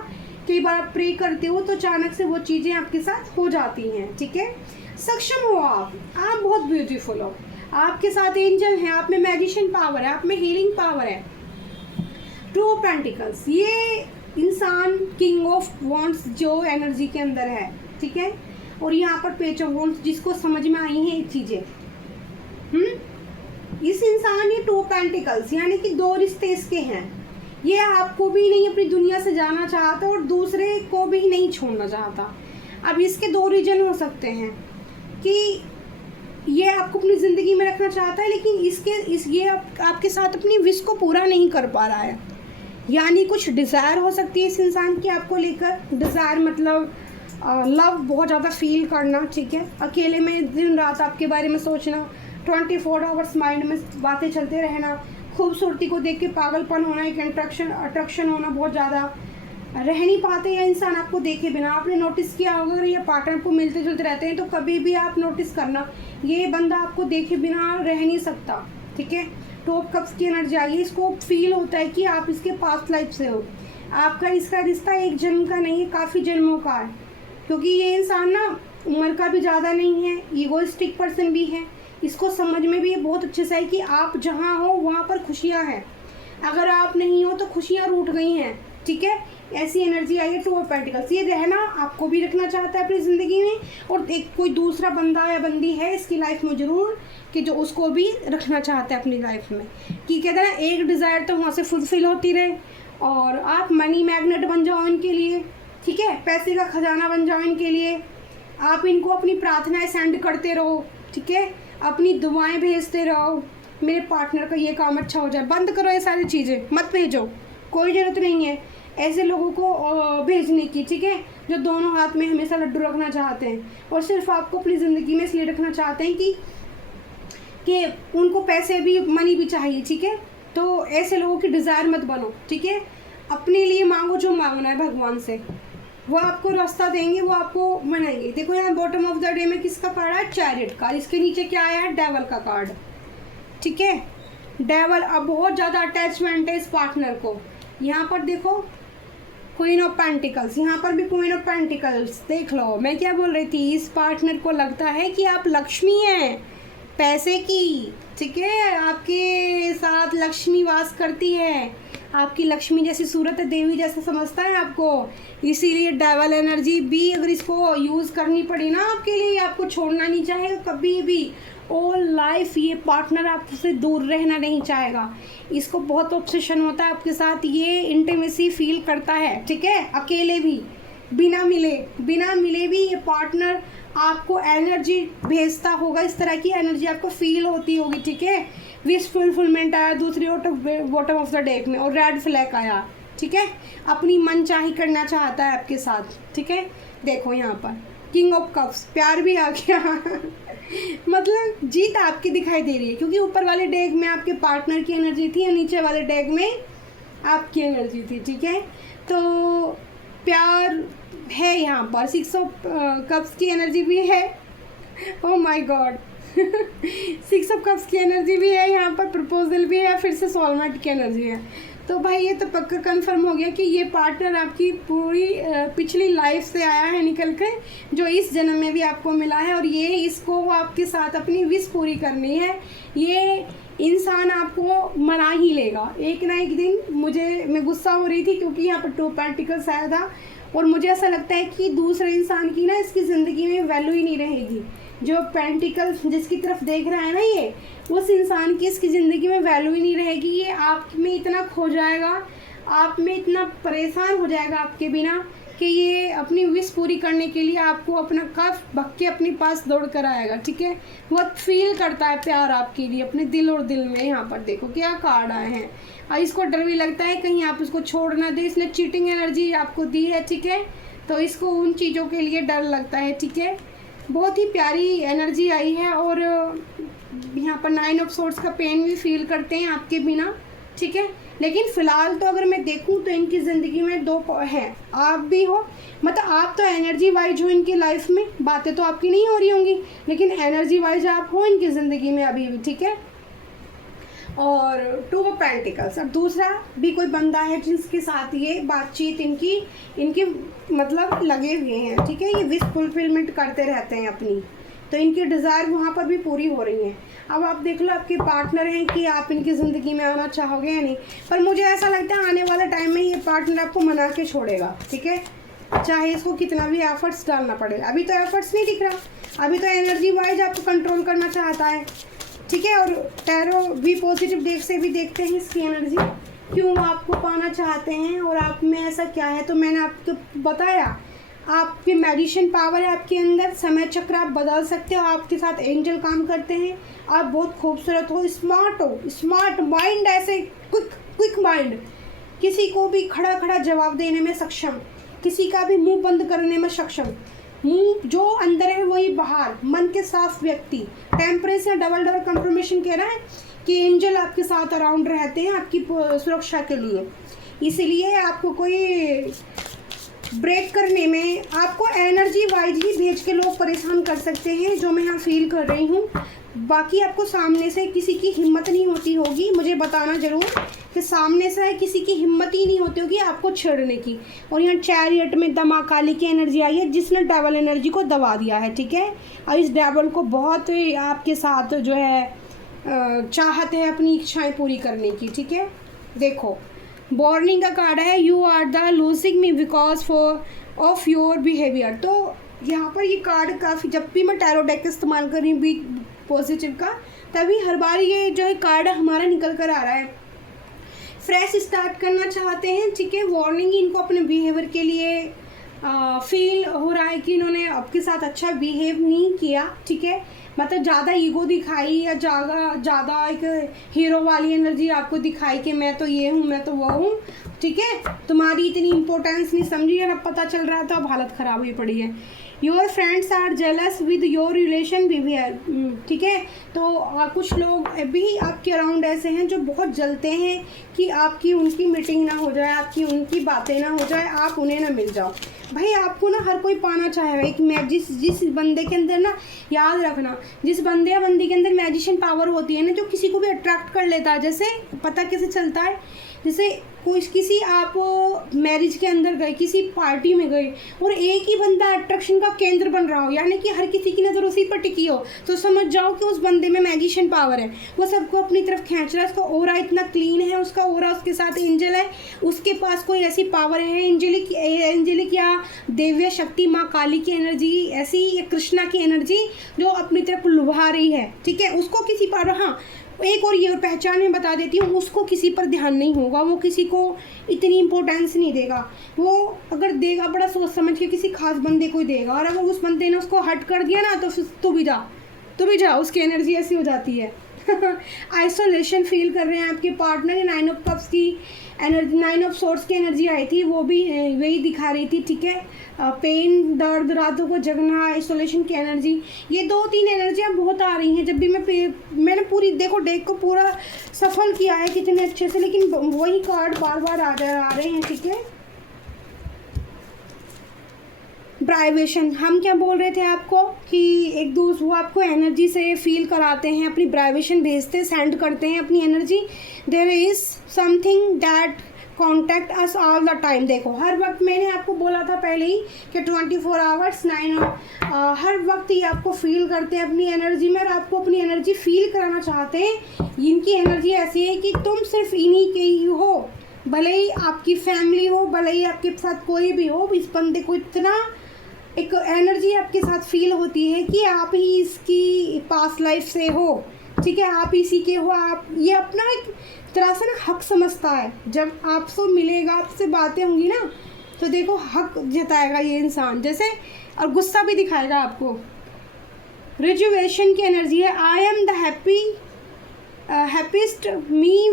कई बार आप प्रे करते हो तो अचानक से वो चीज़ें आपके साथ हो जाती हैं, ठीक है। सक्षम हो आप बहुत ब्यूटीफुल हो, आपके साथ एंजल हैं, आप में मैजिशियन पावर है, आप में हीलिंग पावर है। 2 ऑफ पेंटिकल्स, ये इंसान किंग ऑफ वॉन्ड्स जो एनर्जी के अंदर है, ठीक है, और यहाँ पर पेज ऑफ वॉन्ड्स, जिसको समझ में आई हैं ये चीज़ें। इस इंसान ये 2 पेंटिकल्स यानी कि 2 रिश्ते इसके हैं, ये आपको भी नहीं अपनी दुनिया से जाना चाहता और दूसरे को भी नहीं छोड़ना चाहता। अब इसके 2 रीजन हो सकते हैं कि ये आपको अपनी ज़िंदगी में रखना चाहता है, लेकिन ये आपके साथ अपनी विश को पूरा नहीं कर पा रहा है, यानी कुछ डिज़ायर हो सकती है इस इंसान की आपको लेकर। डिज़ायर मतलब लव बहुत ज़्यादा फील करना, ठीक है, अकेले में दिन रात आपके बारे में सोचना, 24 आवर्स माइंड में बातें चलते रहना, खूबसूरती को देख के पागलपन होना, एक अट्रैक्शन होना, बहुत ज़्यादा रह नहीं पाते या इंसान आपको देखे बिना। आपने नोटिस किया होगा अगर ये पार्टनर को मिलते जुलते रहते हैं तो कभी भी आप नोटिस करना ये बंदा आपको देखे बिना रह नहीं सकता, ठीक है। 2 ऑफ कप्स की एनर्जी आई है, इसको फील होता है कि आप इसके पास्ट लाइफ से हो, आपका इसका रिश्ता एक जन्म का नहीं है, काफ़ी जन्मों का है, क्योंकि ये इंसान ना उम्र का भी ज़्यादा नहीं है, ईगोइस्टिक पर्सन भी है, इसको समझ में भी ये बहुत अच्छे से है कि आप जहाँ हो वहाँ पर खुशियाँ हैं, अगर आप नहीं हो तो खुशियाँ रूठ गई हैं, ठीक है। ऐसी एनर्जी आई है 2 ऑफ पेंटिकल्स, ये रहना आपको भी रखना चाहता है अपनी ज़िंदगी में, और एक कोई दूसरा बंदा या बंदी है इसकी लाइफ में ज़रूर कि जो उसको भी रखना चाहता है अपनी लाइफ में, कि कहते हैं एक डिज़ायर तो वहाँ से फुलफिल होती रहे और आप मनी मैग्नेट बन जाओ इनके लिए, ठीक है, पैसे का खजाना बन जाओ इनके लिए, आप इनको अपनी प्रार्थनाएँ सेंड करते रहो, ठीक है, अपनी दुआएं भेजते रहो, मेरे पार्टनर का ये काम अच्छा हो जाए। बंद करो ये सारी चीज़ें, मत भेजो, कोई ज़रूरत नहीं है ऐसे लोगों को भेजने की, ठीक है, जो दोनों हाथ में हमेशा लड्डू रखना चाहते हैं और सिर्फ आपको अपनी ज़िंदगी में इसलिए रखना चाहते हैं कि उनको पैसे भी मनी भी चाहिए, ठीक है। तो ऐसे लोगों की डिज़ायर मत बनो, ठीक है, अपने लिए मांगो जो मांगना है भगवान से, वो आपको रास्ता देंगे, वो आपको बनाएंगे। देखो यहाँ बॉटम ऑफ द डे में किसका कार्ड है, चैरियट का, इसके नीचे क्या आया है, डेवल का कार्ड, ठीक है। डेवल, अब बहुत ज़्यादा अटैचमेंट है इस पार्टनर को। यहाँ पर देखो क्वीन ऑफ पेंटिकल्स, यहाँ पर भी क्वीन ऑफ पेंटिकल्स, देख लो मैं क्या बोल रही थी, इस पार्टनर को लगता है कि आप लक्ष्मी हैं पैसे की, ठीक है, आपके साथ लक्ष्मी वास करती है, आपकी लक्ष्मी जैसी सूरत है, देवी जैसा समझता है आपको, इसीलिए डेवल एनर्जी भी अगर इसको यूज़ करनी पड़ी ना आपके लिए, आपको छोड़ना नहीं चाहेगा कभी भी, ऑल लाइफ ये पार्टनर आपसे दूर रहना नहीं चाहेगा। इसको बहुत ऑब्सेशन होता है आपके साथ, ये इंटीमेसी फील करता है, ठीक है, अकेले भी, बिना मिले भी ये पार्टनर आपको एनर्जी भेजता होगा, इस तरह की एनर्जी आपको फील होती होगी, ठीक है। विश फुलफिलमेंट आया दूसरी बॉटम ऑफ द डेक में, और रेड फ्लैग आया, ठीक है, अपनी मनचाही करना चाहता है आपके साथ, ठीक है। देखो यहाँ पर किंग ऑफ कप्स, प्यार भी आ गया मतलब जीत आपकी दिखाई दे रही है, क्योंकि ऊपर वाले डेक में आपके पार्टनर की एनर्जी थी और नीचे वाले डेक में आपकी एनर्जी थी, ठीक है। तो प्यार है यहाँ पर, 6 ऑफ कप्स की एनर्जी भी है, oh my God 6 of cups की एनर्जी भी है यहाँ पर, प्रपोजल भी है, फिर से सोलमेट की एनर्जी है। तो भाई ये तो पक्का कंफर्म हो गया कि ये पार्टनर आपकी पूरी पिछली लाइफ से आया है निकल कर, जो इस जन्म में भी आपको मिला है, और ये इसको आपके साथ अपनी विश पूरी करनी है। ये इंसान आपको मना ही लेगा एक ना एक दिन। मैं गुस्सा हो रही थी क्योंकि यहाँ पर 2 पेंटिकल्स आया था, और मुझे ऐसा लगता है कि दूसरे इंसान की ना इसकी ज़िंदगी में वैल्यू ही नहीं रहेगी। जो पेंटिकल्स जिसकी तरफ देख रहा है ना, ये उस इंसान की इसकी ज़िंदगी में वैल्यू ही नहीं रहेगी। ये आप में इतना खो जाएगा, आप में इतना परेशान हो जाएगा आपके बिना, कि ये अपनी विश पूरी करने के लिए आपको अपना कफ भग के अपने पास दौड़ कर आएगा, ठीक है। बहुत फील करता है प्यार आपके लिए अपने दिल और दिल में। यहाँ पर देखो क्या कार्ड आए हैं, और इसको डर भी लगता है कहीं आप उसको छोड़ ना दे, इसने चीटिंग एनर्जी आपको दी है, ठीक है, तो इसको उन चीज़ों के लिए डर लगता है, ठीक है। बहुत ही प्यारी एनर्जी आई है, और यहाँ पर 9 ऑफ सोर्ड्स का पेन भी फील करते हैं आपके बिना, ठीक है। लेकिन फ़िलहाल तो अगर मैं देखूं तो इनकी ज़िंदगी में 2 हैं, आप भी हो, मतलब आप तो एनर्जी वाइज हो इनकी लाइफ में, बातें तो आपकी नहीं हो रही होंगी, लेकिन एनर्जी वाइज आप हो इनकी ज़िंदगी में अभी भी, ठीक है। और 2 ऑफ पेंटिकल्स, और दूसरा भी कोई बंदा है जिसके साथ ये बातचीत इनकी मतलब लगे हुए हैं, ठीक है। ये विश फुलफिलमेंट करते रहते हैं अपनी, तो इनकी डिज़ायर वहाँ पर भी पूरी हो रही हैं। अब आप देख लो आपके पार्टनर हैं कि आप इनकी ज़िंदगी में आना चाहोगे या नहीं, पर मुझे ऐसा लगता है आने वाले टाइम में ये पार्टनर आपको मना के छोड़ेगा, ठीक है, चाहे इसको कितना भी एफर्ट्स डालना पड़े। अभी तो एफर्ट्स नहीं दिख रहा, अभी तो एनर्जी वाइज आपको कंट्रोल करना चाहता है, ठीक है। और टैरो भी पॉजिटिव डेक से भी देखते हैं इसकी एनर्जी, क्यों आपको पाना चाहते हैं और आप में ऐसा क्या है। तो मैंने आपको बताया, आपकी मेडिसिन पावर है आपके अंदर, समय चक्र आप बदल सकते हो, आपके साथ एंजल काम करते हैं, आप बहुत खूबसूरत हो, स्मार्ट माइंड, ऐसे क्विक माइंड, किसी को भी खड़ा जवाब देने में सक्षम, किसी का भी मुंह बंद करने में सक्षम, मुंह जो अंदर है वही बाहर, मन के साफ व्यक्ति। टेम्परेंस या डबल कंफर्मेशन कह रहा है कि एंजल आपके साथ अराउंड रहते हैं आपकी सुरक्षा के लिए, इसीलिए आपको कोई ब्रेक करने में आपको एनर्जी वाइज ही भेज के लोग परेशान कर सकते हैं, जो मैं यहाँ फील कर रही हूँ। बाकी आपको सामने से किसी की हिम्मत नहीं होती होगी, मुझे बताना ज़रूर कि सामने से किसी की हिम्मत ही नहीं होती होगी आपको छेड़ने की। और यहाँ चैरियट में दमा काली की एनर्जी आई है, जिसने डेवल एनर्जी को दबा दिया है, ठीक है। और इस डेवल को बहुत आपके साथ जो है चाहत है अपनी इच्छाएँ पूरी करने की, ठीक है। देखो वार्निंग का कार्ड है, you are the losing me because of your behaviour. तो यहाँ पर ये कार्ड काफ़ी, जब भी मैं टैरो डेक इस्तेमाल कर रही हूँ बी पॉजिटिव का, तभी हर बार ये जो है कार्ड हमारा निकल कर आ रहा है। फ्रेश स्टार्ट करना चाहते हैं, ठीक है। वार्निंग इनको अपने बिहेवियर के लिए फील हो रहा है कि इन्होंने आपके साथ अच्छा बिहेव नहीं किया, ठीक है, मतलब ज़्यादा ईगो दिखाई या ज़्यादा एक हीरो वाली एनर्जी आपको दिखाई कि मैं तो ये हूँ, मैं तो वो हूँ, ठीक है, तुम्हारी इतनी इम्पोर्टेंस नहीं समझी और अब पता चल रहा है तो अब हालत ख़राब हुई पड़ी है। Your friends are jealous with your relation behaviour, ठीक है, तो कुछ लोग अभी आपके अराउंड ऐसे हैं जो बहुत जलते हैं कि आपकी उनकी मीटिंग ना हो जाए, आपकी उनकी बातें ना हो जाए, आप उन्हें ना मिल जाओ। भाई आपको ना हर कोई पाना चाहेगा, एक जिस बंदे के अंदर ना, याद रखना, जिस बंदे या बंदी के अंदर मैजिशियन पावर होती है ना, जो किसी को भी अट्रैक्ट कर लेता है, जैसे पता कैसे चलता है, जैसे किसी आप मैरिज के अंदर गए, किसी पार्टी में गए और एक ही बंदा अट्रैक्शन का केंद्र बन रहा हो, यानी कि हर किसी की नज़र उसी पर टिकी हो, तो समझ जाओ कि उस बंदे में मैजिशियन पावर है, वो सबको अपनी तरफ खींच रहा है, उसका ऑरा इतना क्लीन है, उसका ऑरा, उसके साथ एंजल है, उसके पास कोई ऐसी पावर है, एंजेलिक या देव्य शक्ति माँ काली की एनर्जी ऐसी, या कृष्णा की एनर्जी जो अपनी तरफ लुभा रही है, ठीक है, उसको किसी पर, हाँ एक और ये पहचान में बता देती हूँ, उसको किसी पर ध्यान नहीं होगा, वो किसी को इतनी इम्पोर्टेंस नहीं देगा, वो अगर देगा बड़ा सोच समझ के किसी खास बंदे को ही देगा, और अगर उस बंदे ने उसको हट कर दिया ना तो तू भी जा, उसकी एनर्जी ऐसी हो जाती है। आइसोलेशन फील कर रहे हैं आपके पार्टनर, 9 ऑफ कप्स की एनर्जी, 9 ऑफ सोर्स की एनर्जी आई थी, वो भी वही दिखा रही थी, ठीक है, पेन, दर्द, रातों को जगना, आइसोलेशन की एनर्जी, ये 2-3 एनर्जियाँ बहुत आ रही हैं। जब भी मैंने पूरी देखो डेक को पूरा सफल किया है कितने अच्छे से, लेकिन वही कार्ड बार बार आ रहे हैं, ठीक है। ब्राइवेशन, हम क्या बोल रहे थे आपको कि एक दूसरे वो आपको एनर्जी से फील कराते हैं, अपनी ब्राइवेशन भेजते, सेंड करते हैं अपनी energy. There is something that contact us all the time. देखो हर वक्त, मैंने आपको बोला था पहले ही कि 24 आवर्स 9 हर वक्त ये आपको फील करते हैं अपनी एनर्जी में, और आपको अपनी एनर्जी फील कराना चाहते हैं। इनकी एनर्जी ऐसी है कि तुम सिर्फ इन्हीं के ही हो, भले ही आपकी फैमिली हो, भले ही आपके साथ कोई भी हो, इस बंदे को इतना एक एनर्जी आपके साथ फील होती है कि आप ही इसकी पास्ट लाइफ से हो, ठीक है, आप इसी के हो, आप ये अपना एक तरह से ना हक समझता है। जब आपसे मिलेगा, आपसे बातें होंगी ना, तो देखो हक जताएगा ये इंसान, जैसे, और गुस्सा भी दिखाएगा आपको। रिजुवेशन की एनर्जी है, I am the happiest me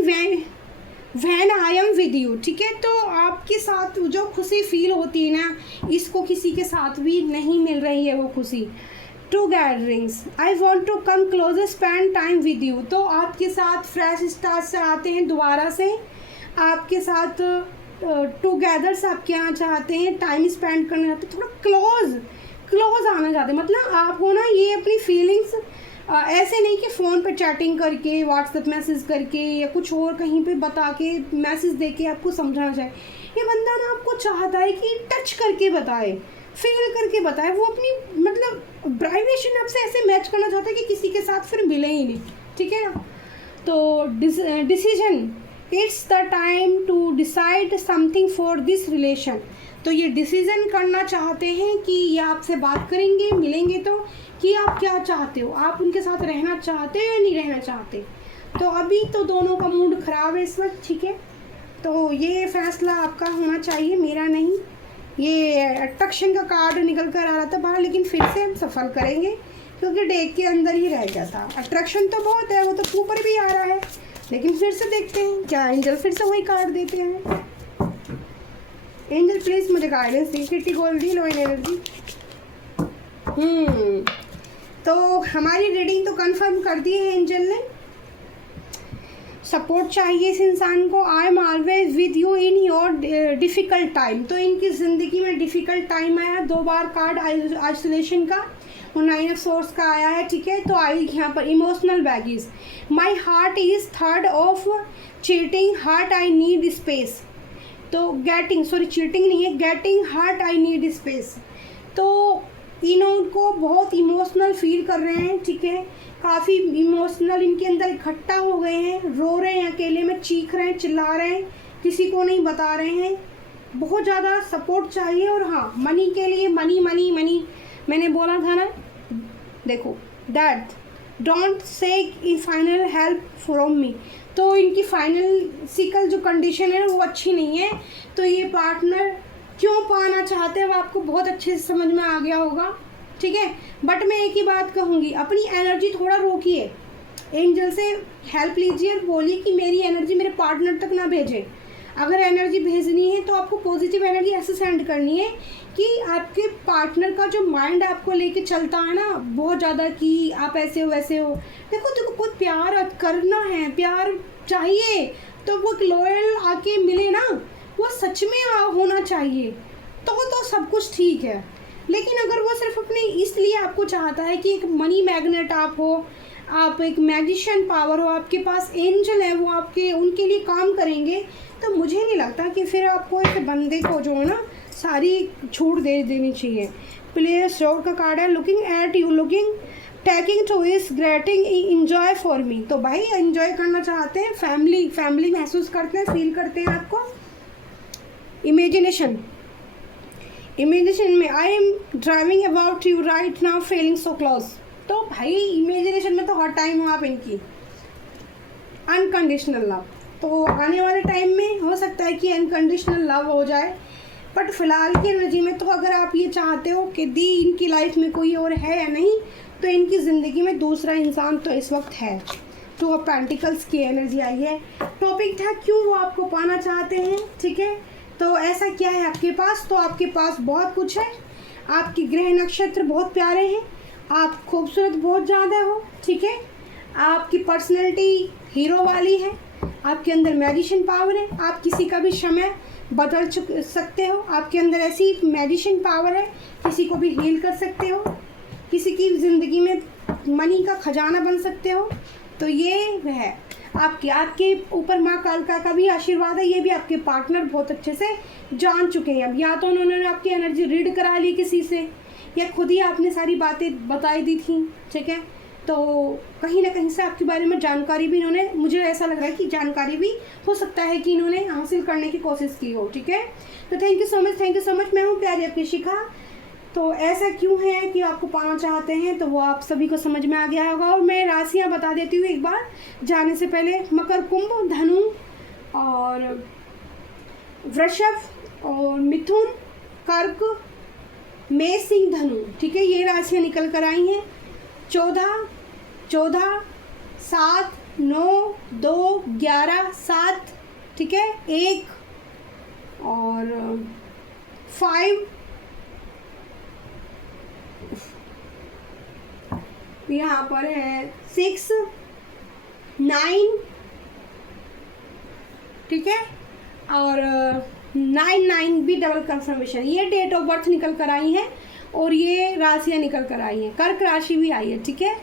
when I am with you, ठीक है, तो आपके साथ जो खुशी फील होती है ना, इसको किसी के साथ भी नहीं मिल रही है वो खुशी। To gatherings, I want to come closer spend time with you, तो आपके साथ फ्रेश स्टार्ट से आते हैं, दोबारा से आपके साथ टूगेदर्स आपके यहाँ चाहते हैं, टाइम स्पेंड करना चाहते हैं, थोड़ा क्लोज आना चाहते हैं। मतलब आपको ना ये अपनी फीलिंग्स ऐसे नहीं कि फ़ोन पे चैटिंग करके, व्हाट्सएप मैसेज करके या कुछ और कहीं पे बता के, मैसेज दे के आपको समझाना चाहिए। ये बंदा ना आपको चाहता है कि टच करके बताए, फील करके बताए, वो अपनी मतलब ब्राइवेशन आपसे ऐसे मैच करना चाहता है कि किसी के साथ फिर मिले ही नहीं, ठीक है ना। तो decision, it's the time to decide something for this relation, तो ये डिसीज़न करना चाहते हैं कि ये आपसे बात करेंगे, मिलेंगे, तो कि आप क्या चाहते हो, आप उनके साथ रहना चाहते हो या नहीं रहना चाहते। तो अभी तो दोनों का मूड ख़राब है इस वक्त, ठीक है, तो ये फैसला आपका होना चाहिए, मेरा नहीं। ये अट्रैक्शन का कार्ड निकल कर आ रहा था बाहर, लेकिन फिर से हम सफल करेंगे क्योंकि डेक के अंदर ही रह गया था। अट्रैक्शन तो बहुत है, वो तो ऊपर भी आ रहा है, लेकिन फिर से देखते हैं क्या एंजल फिर से वही कार्ड देते हैं। एंजल प्लीज़ मुझे गाइडेंस दी, किटी गोल्डी लो एनर्जी। तो हमारी रीडिंग तो कंफर्म कर दी है एंजल ने। सपोर्ट चाहिए इस इंसान को। I am always with you in your difficult time, तो इनकी ज़िंदगी में डिफ़िकल्ट टाइम आया, 2 बार कार्ड आइसोलेशन का और 9 ऑफ सोर्स का आया है, ठीक है। तो आई यहाँ पर emotional baggage, my heart is third of cheating, heart I need space, तो गेटिंग, सॉरी चीटिंग नहीं है, getting heart I need space. तो इनको बहुत इमोशनल फील कर रहे हैं, ठीक है, काफ़ी इमोशनल इनके अंदर इकट्ठा हो गए हैं, रो रहे हैं, अकेले में चीख रहे हैं, चिल्ला रहे हैं, किसी को नहीं बता रहे हैं, बहुत ज़्यादा सपोर्ट चाहिए। और हाँ, मनी के लिए मनी मनी मनी मैंने बोला था ना, देखो that don't seek in final help from me, तो इनकी फाइनेंशियल जो कंडीशन है वो अच्छी नहीं है, तो ये पार्टनर क्यों पाना चाहते हैं वो आपको बहुत अच्छे से समझ में आ गया होगा, ठीक है। बट मैं एक ही बात कहूँगी, अपनी एनर्जी थोड़ा रोकिए, एंजल से हेल्प लीजिए और बोलिए कि मेरी एनर्जी मेरे पार्टनर तक ना भेजे। अगर एनर्जी भेजनी है तो आपको पॉजिटिव एनर्जी ऐसे सेंड करनी है कि आपके पार्टनर का जो माइंड आपको लेके चलता है ना बहुत ज़्यादा कि आप ऐसे हो वैसे हो, देखो कोई प्यार करना है, प्यार चाहिए तो वो लॉयल आके मिले ना, वो सच में होना चाहिए तो सब कुछ ठीक है। लेकिन अगर वो सिर्फ अपने इसलिए आपको चाहता है कि एक मनी मैग्नेट आप हो, आप एक मैजिशियन पावर हो, आपके पास एंजल है, वो आपके उनके लिए काम करेंगे, तो मुझे नहीं लगता कि फिर आपको एक बंदे को जो है ना सारी छूट दे देनी चाहिए। प्लेयर श्योर का कार्ड है, looking at you, looking taking two is grating enjoy for me. तो भाई एंजॉय करना चाहते हैं, फैमिली महसूस करते हैं, फील करते हैं आपको। इमेजिनेशन में I am driving about you right now feeling so close. तो भाई इमेजिनेशन में तो हर टाइम हो आप इनकी। अनकंडीशनल लव, तो आने वाले टाइम में हो सकता है कि अनकंडीशनल लव हो जाए, बट फिलहाल की एनर्जी में तो अगर आप ये चाहते हो कि दी इनकी लाइफ में कोई और है या नहीं, तो इनकी ज़िंदगी में दूसरा इंसान तो इस वक्त है। टू ऑफ पेंटिकल्स की एनर्जी आई है। टॉपिक था क्यों वो आपको पाना चाहते हैं, ठीक है। तो ऐसा क्या है आपके पास, तो आपके पास बहुत कुछ है। आपके ग्रह नक्षत्र बहुत प्यारे हैं, आप खूबसूरत बहुत ज़्यादा हो, ठीक है। आपकी पर्सनैलिटी हीरो वाली है, आपके अंदर मैजिशियन पावर है, आप किसी का भी समय बदल सकते हो, आपके अंदर ऐसी मैजिशियन पावर है, किसी को भी हील कर सकते हो, किसी की ज़िंदगी में मनी का खजाना बन सकते हो। तो ये है आपके ऊपर माँ कालका का भी आशीर्वाद है। ये भी आपके पार्टनर बहुत अच्छे से जान चुके हैं। अब या तो उन्होंने आपकी एनर्जी रीड करा ली किसी से, या खुद ही आपने सारी बातें बताई दी थी, ठीक है। तो कहीं ना कहीं से आपके बारे में जानकारी भी इन्होंने, मुझे ऐसा लग रहा है कि जानकारी भी हो सकता है कि इन्होंने हासिल करने की कोशिश की हो, ठीक है। तो थैंक यू सो मच। मैं हूँ प्यारी आपकी शिखा। तो ऐसा क्यों है कि आपको पाना चाहते हैं, तो वो आप सभी को समझ में आ गया होगा। और मैं राशियाँ बता देती हूँ एक बार जाने से पहले। मकर, कुंभ, धनु और वृषभ और मिथुन, कर्क, मेष, सिंह, धनु, ठीक है। ये राशियाँ निकल कर आई हैं। 14, 7, 9, 2, 11, 7, ठीक है, 1 और 5, यहाँ पर है 6, 9, ठीक है, और 9 भी डबल कंफर्मेशन। ये डेट ऑफ बर्थ निकल कर आई है और ये राशियाँ निकल कर आई हैं। कर्क राशि भी आई है, ठीक है।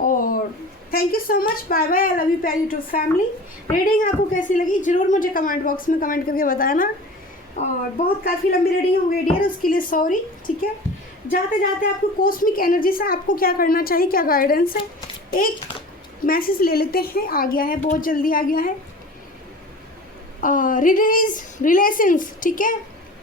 और thank you so much, bye bye, I love you प्यारी यूट्यूब फैमिली। रीडिंग आपको कैसी लगी जरूर मुझे कमेंट बॉक्स में कमेंट करके बताना। और बहुत काफ़ी लंबी रीडिंग हो गई डियर, उसके लिए सॉरी, ठीक है। जाते जाते आपको कॉस्मिक एनर्जी से आपको क्या करना चाहिए, क्या गाइडेंस है, एक मैसेज ले लेते हैं। आ गया है, बहुत जल्दी आ गया है। रिलेशंस, ठीक है,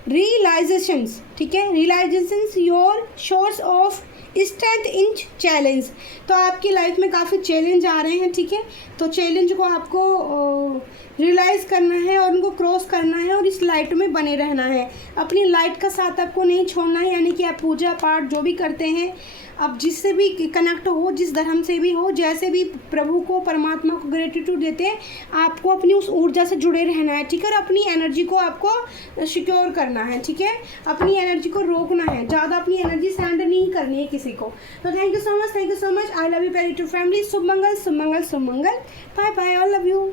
रियलाइजेशंस, ठीक है, realisations your source of strength in challenge. तो आपकी लाइफ में काफ़ी चैलेंज आ रहे हैं, ठीक है। तो चैलेंज को आपको रियलाइज़ करना है और उनको क्रॉस करना है और इस लाइट में बने रहना है। अपनी लाइट का साथ आपको नहीं छोड़ना है, यानी कि आप पूजा पाठ जो भी करते हैं, आप जिससे भी कनेक्ट हो, जिस धर्म से भी हो, जैसे भी प्रभु को, परमात्मा को ग्रेटिट्यूड देते हैं, आपको अपनी उस ऊर्जा से जुड़े रहना है, ठीक है। और अपनी एनर्जी को आपको सिक्योर करना है, ठीक है। अपनी एनर्जी को रोकना है, ज़्यादा अपनी एनर्जी सेंड नहीं करनी है किसी को। तो thank you so much, I love you प्यारी यूट्यूब फैमिली। शुभ मंगल, शुभ मंगल, शुभ मंगल। Bye bye, I love you.